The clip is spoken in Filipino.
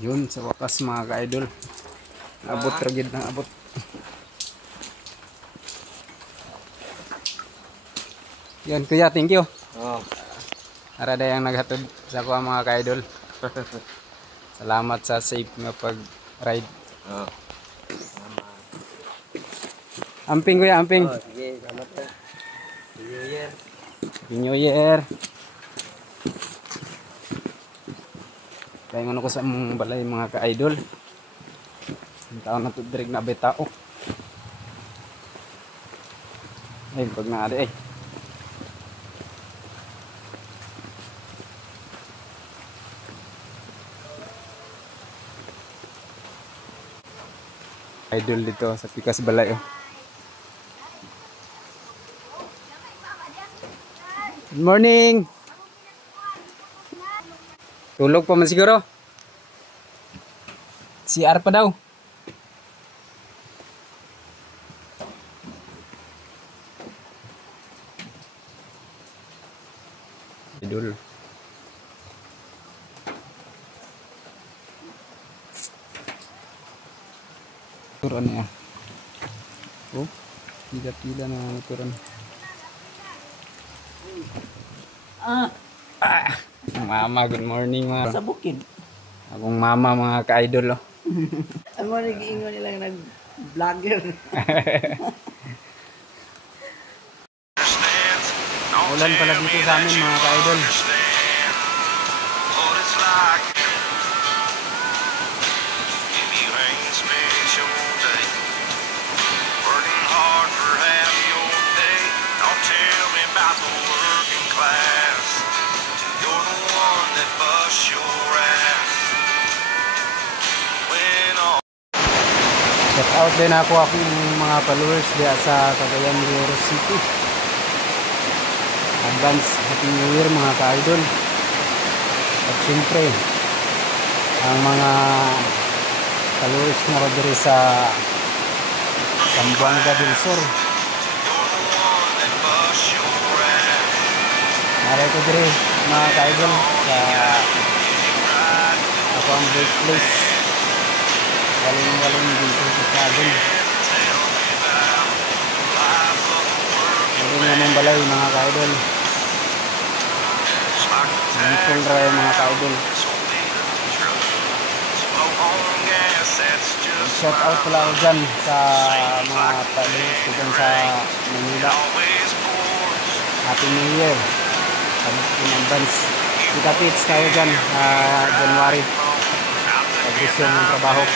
Yun, sa wakas mga ka-idol. Abot ragid ng abot. Yun, kuya, thank you. Oh. Arada yang naghatod sa ako mga ka-idol. Salamat sa safe nga pag-ride. Oh. Amping kuya, amping. Oh, sige, salamat po. New Year. Happy New Year. Kaya ano ko sa mong balay mga ka-idol. Ang taon na ito direct na betao. Ay, pag naari ay. Idol dito sa Pikas Balay. Oh. Good morning. Tulog pa man siguro. CR pa daw. Idol. Turon ya. Oh, pila-pila na turon. Mama, good morning mga. Sa bukid. Akong mama mga ka-idol. Oh. Ang mga nag-iingon nilang nag-vlogger. Ulan pala dito sa amin mga ka-idol. Check out din ako akong mga followers diya sa Cagayan de Oro City. Advance Happy New Year mga ka-idol. At syempre ang mga followers na rodere sa Zamboanga del Sur. Naray ko dire mga ka-idol sa ako ang birthplace. Waling dito sa Sabon. Hindi naman balay mga ka-idol. Bicol ray mga ka-idol. Shout out pala ako dyan sa mga followers ko dyan sa Manila. Happy New Year. Sabi ko in advance. Kita-kits tayo dyan January. Pag-isyon ng trabaho.